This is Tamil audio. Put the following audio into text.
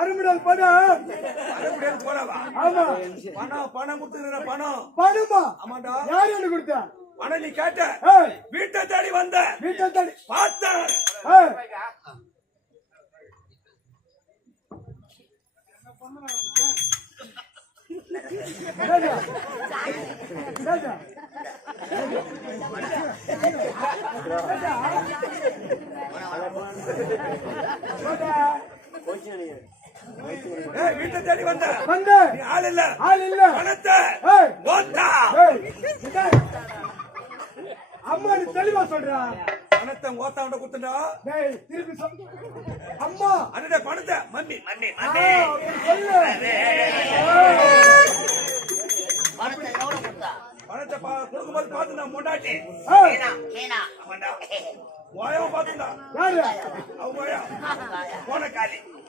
கருமிடல் பணம் போனவா? ஆமா. பணம் கொடுத்துருக்க பணம். பணமா? ஆமாண்டா. யாரு எனக்கு கொடுத்தா? பணம் நீ கேட்ட. வீட்டை தேடி வந்த. வீட்டை தேடி பார்த்தேன். வீட்டை தேடி வந்த ஆள் இல்ல பணத்தை அம்மா நீ தெளிவா சொல்றா. பணத்தை ஓத்தாண்ட குத்துண்டா. திருப்பி அம்மா அண்ணே பணத்தை மம்மி பணத்தை கொடுக்கும்போது பார்த்து நான் முண்டாட்டி போன காலி